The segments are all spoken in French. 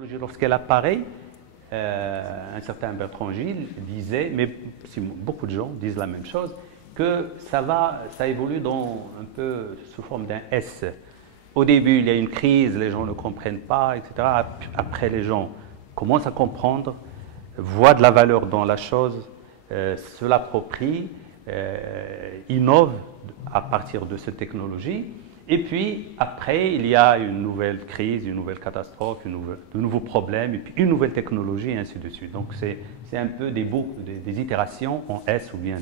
technologie, lorsqu'elle apparaît, un certain Bertrand Gilles disait, mais beaucoup de gens disent la même chose, que ça évolue un peu sous forme d'un S. Au début, il y a une crise, les gens ne comprennent pas, etc. Après, les gens commencent à comprendre, voient de la valeur dans la chose, se l'approprient, innovent à partir de cette technologie. Et puis, après, il y a une nouvelle crise, une nouvelle catastrophe, de nouveaux problèmes, et puis une nouvelle technologie, et ainsi de suite. Donc, c'est un peu des itérations en S, ou bien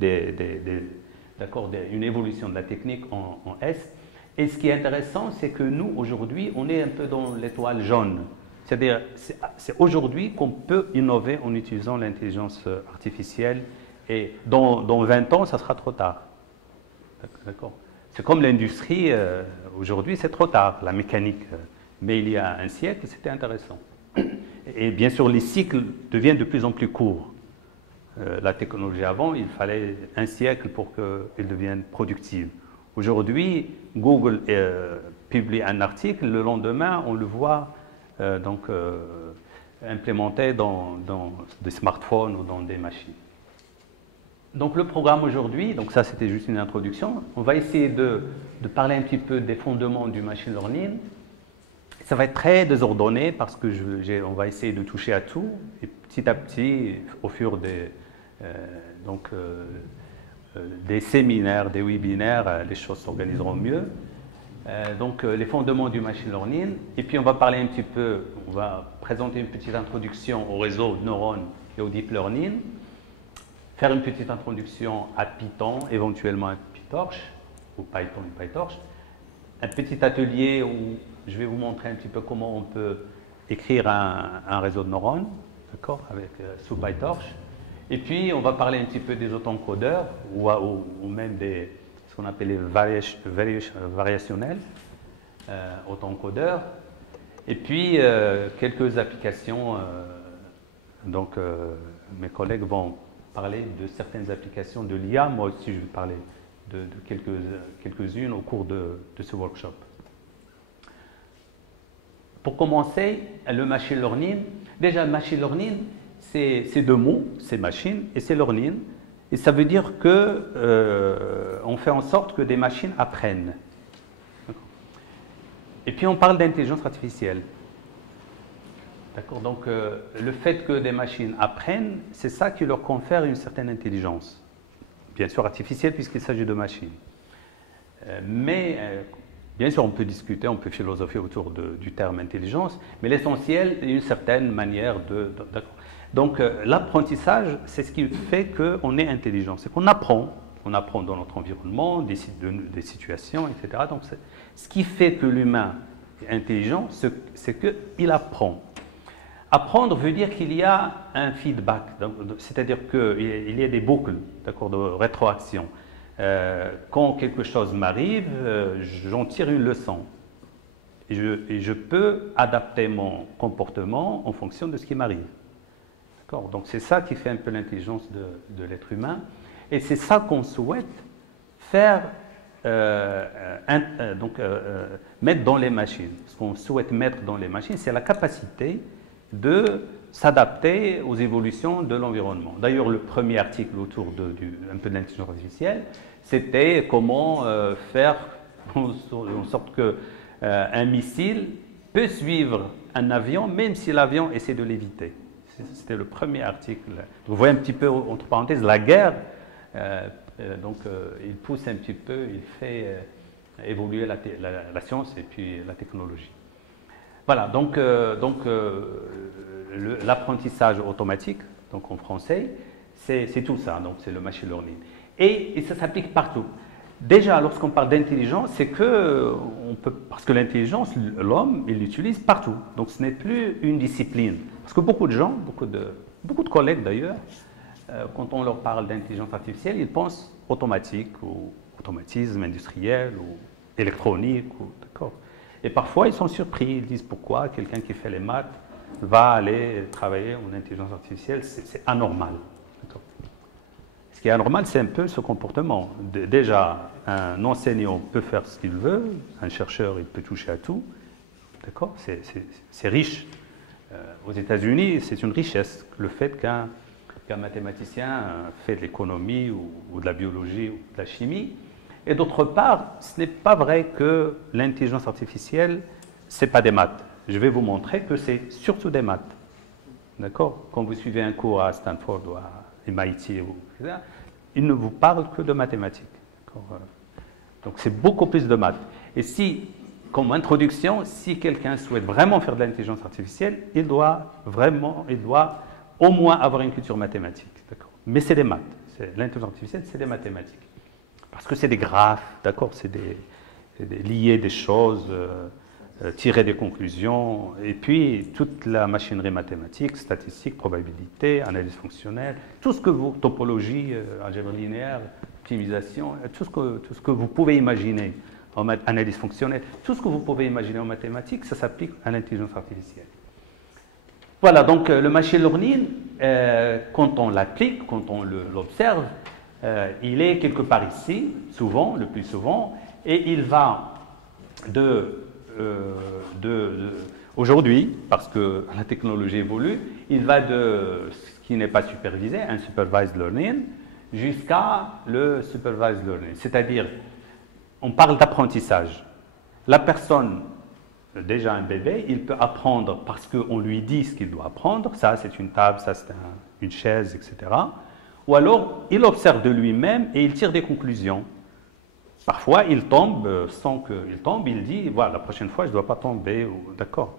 une évolution de la technique en S. Et ce qui est intéressant, c'est que nous, aujourd'hui, on est un peu dans l'étoile jaune. C'est-à-dire, c'est aujourd'hui qu'on peut innover en utilisant l'intelligence artificielle, et dans 20 ans, ça sera trop tard. D'accord ? C'est comme l'industrie, aujourd'hui c'est trop tard, la mécanique, mais il y a un siècle c'était intéressant. Et bien sûr les cycles deviennent de plus en plus courts. La technologie avant, il fallait un siècle pour qu'elle devienne productive. Aujourd'hui, Google publie un article, le lendemain on le voit implémenté dans des smartphones ou dans des machines. Donc le programme aujourd'hui, donc ça c'était juste une introduction, on va essayer de parler un petit peu des fondements du machine learning. Ça va être très désordonné parce que on va essayer de toucher à tout, et petit à petit, au fur des séminaires, des webinaires, les choses s'organiseront mieux. Donc les fondements du machine learning, et puis on va parler un petit peu, on va présenter une petite introduction au réseau de neurones et au deep learning, faire une petite introduction à Python, éventuellement à PyTorch, ou Python et PyTorch. Un petit atelier où je vais vous montrer un petit peu comment on peut écrire un réseau de neurones, d'accord, sous PyTorch. Et puis, on va parler un petit peu des autoencodeurs, ou même ce qu'on appelle les variationnels, autoencodeurs. Et puis, quelques applications, mes collègues vont parler de certaines applications de l'IA. Moi aussi, je vais parler de quelques-unes au cours de ce workshop. Pour commencer, le machine learning. Déjà, le machine learning, c'est deux mots, c'est machine et c'est learning. Et ça veut dire qu'on fait en sorte que des machines apprennent. Et puis, on parle d'intelligence artificielle. D'accord. Donc, le fait que des machines apprennent, c'est ça qui leur confère une certaine intelligence. Bien sûr artificielle, puisqu'il s'agit de machines. Bien sûr, on peut discuter, on peut philosopher autour du terme intelligence, mais l'essentiel est une certaine manière de. Donc, l'apprentissage, c'est ce qui fait qu'on est intelligent. C'est qu'on apprend. On apprend dans notre environnement, des situations, etc. Donc, ce qui fait que l'humain est intelligent, c'est qu'il apprend. Apprendre veut dire qu'il y a un feedback, c'est-à-dire qu'il y a des boucles, de rétroaction. Quand quelque chose m'arrive, j'en tire une leçon. Et je peux adapter mon comportement en fonction de ce qui m'arrive. Donc c'est ça qui fait un peu l'intelligence de l'être humain. Et c'est ça qu'on souhaite faire, mettre dans les machines. Ce qu'on souhaite mettre dans les machines, c'est la capacité de s'adapter aux évolutions de l'environnement. D'ailleurs, le premier article autour un peu de l'intelligence artificielle, c'était comment faire en sorte qu'un missile peut suivre un avion, même si l'avion essaie de l'éviter. C'était le premier article. Vous voyez un petit peu, entre parenthèses, la guerre. Il pousse un petit peu, il fait évoluer la science et puis la technologie. Voilà, donc l'apprentissage automatique, donc en français, c'est tout ça, donc c'est le machine learning. Et ça s'applique partout. Déjà, lorsqu'on parle d'intelligence, c'est parce que l'intelligence, l'homme, il l'utilise partout. Donc ce n'est plus une discipline. Parce que beaucoup de gens, beaucoup de collègues d'ailleurs, quand on leur parle d'intelligence artificielle, ils pensent automatique ou automatisme industriel ou électronique, d'accord. Et parfois, ils sont surpris, ils disent pourquoi quelqu'un qui fait les maths va aller travailler en intelligence artificielle, c'est anormal. Ce qui est anormal, c'est un peu ce comportement. Déjà, un enseignant peut faire ce qu'il veut, un chercheur, il peut toucher à tout, d'accord, c'est riche aux États-Unis, c'est une richesse, le fait qu'un mathématicien fait de l'économie ou de la biologie ou de la chimie. Et d'autre part, ce n'est pas vrai que l'intelligence artificielle, ce n'est pas des maths. Je vais vous montrer que c'est surtout des maths. D'accord? Quand vous suivez un cours à Stanford ou à MIT, il ne vous parle que de mathématiques. Donc c'est beaucoup plus de maths. Et si, comme introduction, si quelqu'un souhaite vraiment faire de l'intelligence artificielle, il doit au moins avoir une culture mathématique. Mais c'est des maths. L'intelligence artificielle, c'est des mathématiques. Parce que c'est des graphes, d'accord? C'est lier des choses, tirer des conclusions, et puis toute la machinerie mathématique, statistique, probabilité, analyse fonctionnelle, tout ce que vous, topologie, algèbre linéaire, optimisation, tout ce que vous pouvez imaginer en analyse fonctionnelle, tout ce que vous pouvez imaginer en mathématiques, ça s'applique à l'intelligence artificielle. Voilà, donc le machine learning, quand on l'applique, quand on l'observe, il est quelque part ici, souvent, le plus souvent, et il va aujourd'hui, parce que la technologie évolue, il va de ce qui n'est pas supervisé, un supervised learning, jusqu'à le supervised learning. C'est-à-dire, on parle d'apprentissage. La personne, déjà un bébé, il peut apprendre parce qu'on lui dit ce qu'il doit apprendre. Ça, c'est une table, ça, c'est une chaise, etc. Ou alors, il observe de lui-même et il tire des conclusions. Parfois, il tombe sans qu'il tombe, il dit, voilà, la prochaine fois, je ne dois pas tomber, d'accord.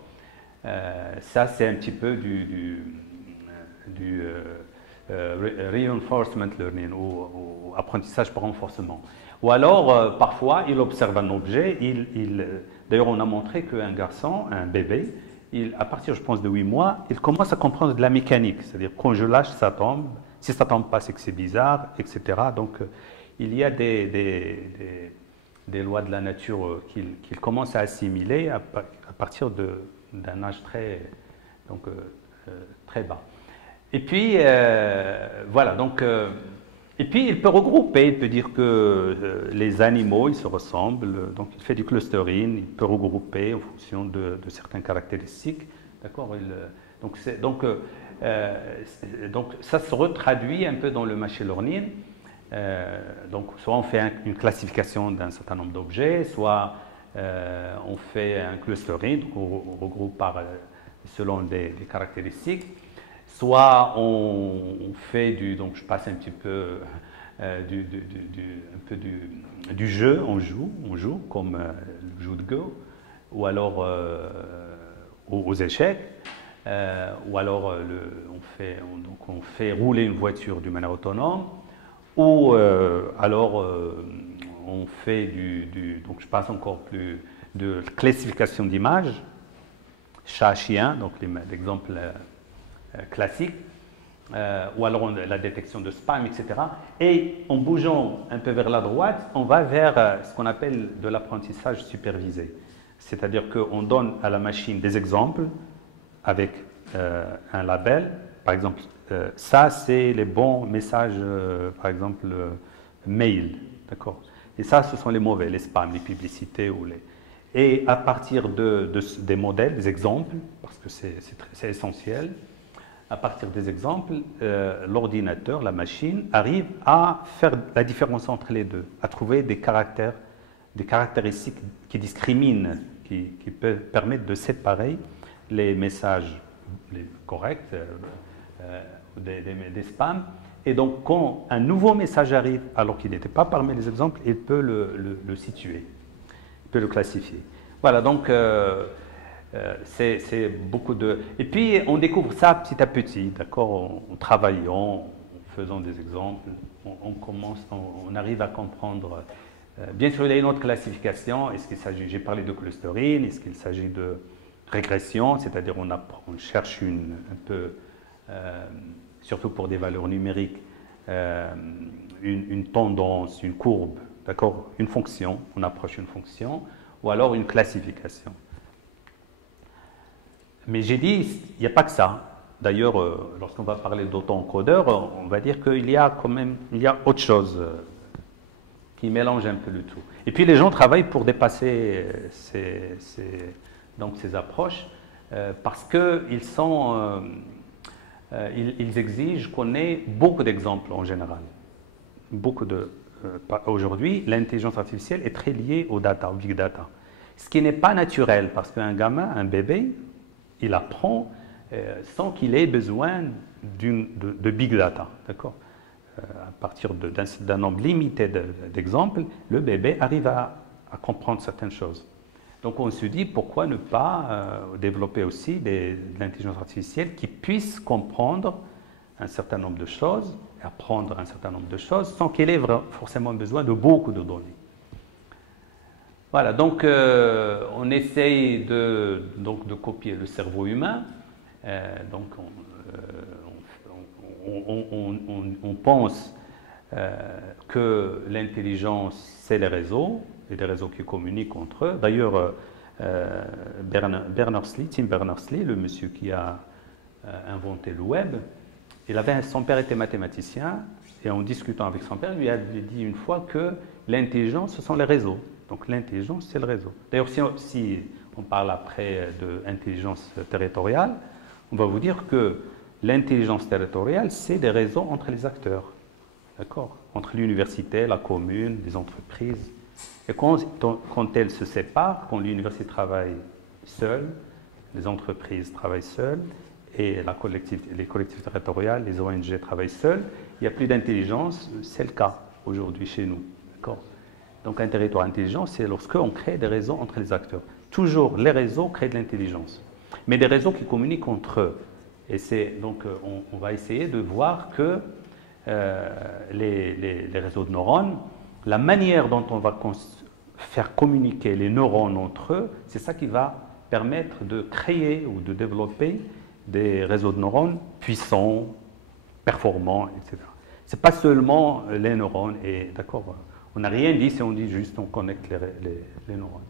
Ça, c'est un petit peu du reinforcement learning, ou apprentissage par renforcement. Ou alors, parfois, il observe un objet, d'ailleurs, on a montré qu'un garçon, un bébé, à partir, je pense, de 8 mois, il commence à comprendre de la mécanique, c'est-à-dire quand je lâche, ça tombe, si ça ne tombe pas, c'est que c'est bizarre, etc. Donc, il y a des lois de la nature qu'il commence à assimiler à partir d'un âge très bas. Et puis, voilà, donc, et puis il peut regrouper, il peut dire que les animaux, ils se ressemblent, donc il fait du clustering, il peut regrouper en fonction de certaines caractéristiques, d'accord? Donc ça se retraduit un peu dans le machine learning. Donc soit on fait une classification d'un certain nombre d'objets, soit on fait un clustering, donc on regroupe selon des caractéristiques, soit on fait donc je passe un petit peu du jeu, on joue comme le jeu de Go, ou alors aux échecs. Ou alors on fait rouler une voiture d'une manière autonome, ou alors on fait donc je passe encore plus de classification d'images, chat-chien, donc l'exemple classique, ou alors la détection de spam, etc. Et en bougeant un peu vers la droite, on va vers ce qu'on appelle de l'apprentissage supervisé. C'est-à-dire qu'on donne à la machine des exemples avec un label. Par exemple, ça, c'est les bons messages, par exemple, mail. D'accord? Et ça, ce sont les mauvais, les spams, les publicités. Et à partir des modèles, des exemples, parce que c'est essentiel, à partir des exemples, l'ordinateur, la machine, arrive à faire la différence entre les deux, à trouver des caractéristiques qui discriminent, qui peuvent permettre de séparer les messages corrects des spams. Et donc, quand un nouveau message arrive, alors qu'il n'était pas parmi les exemples, il peut le situer, il peut le classifier. Voilà, donc c'est beaucoup de... Et puis, on découvre ça petit à petit, d'accord, en travaillant, en faisant des exemples, on arrive à comprendre. Bien sûr, il y a une autre classification. Est-ce qu'il s'agit, j'ai parlé de clustering, est-ce qu'il s'agit de régression, c'est-à-dire on cherche un peu, surtout pour des valeurs numériques, une tendance, une courbe, d'accord, une fonction, on approche une fonction, ou alors une classification. Mais j'ai dit, il n'y a pas que ça. D'ailleurs, lorsqu'on va parler d'auto-encodeur, on va dire qu'il y a quand même autre chose qui mélange un peu le tout. Et puis les gens travaillent pour dépasser ces approches. parce qu'ils ils exigent qu'on ait beaucoup d'exemples en général. Aujourd'hui, l'intelligence artificielle est très liée au data, au big data. Ce qui n'est pas naturel, parce qu'un gamin, un bébé, il apprend sans qu'il ait besoin de big data. D'accord ? À partir d'un nombre limité d'exemples, le bébé arrive à comprendre certaines choses. Donc on se dit, pourquoi ne pas développer aussi de l'intelligence artificielle qui puisse comprendre un certain nombre de choses, apprendre un certain nombre de choses, sans qu'elle ait forcément besoin de beaucoup de données. Voilà, donc on essaye de copier le cerveau humain. Donc on pense que l'intelligence, c'est les réseaux, et des réseaux qui communiquent entre eux. D'ailleurs, Tim Berners-Lee, le monsieur qui a inventé le web, son père était mathématicien, et en discutant avec son père, il lui a dit une fois que l'intelligence, ce sont les réseaux. Donc l'intelligence, c'est le réseau. D'ailleurs, si on parle après d'intelligence territoriale, on va vous dire que l'intelligence territoriale, c'est des réseaux entre les acteurs, d'accord ? Entre l'université, la commune, les entreprises. Et quand elles se séparent, quand l'université travaille seule, les entreprises travaillent seules, et les collectivités territoriales, les ONG travaillent seules, il n'y a plus d'intelligence, c'est le cas aujourd'hui chez nous, d'accord ? Donc un territoire intelligent, c'est lorsqu'on crée des réseaux entre les acteurs. Toujours, les réseaux créent de l'intelligence, mais des réseaux qui communiquent entre eux. Et donc on va essayer de voir que les réseaux de neurones, la manière dont on va faire communiquer les neurones entre eux, c'est ça qui va permettre de créer ou de développer des réseaux de neurones puissants, performants, etc. Ce n'est pas seulement les neurones, et d'accord, on n'a rien dit si on dit juste on connecte les neurones.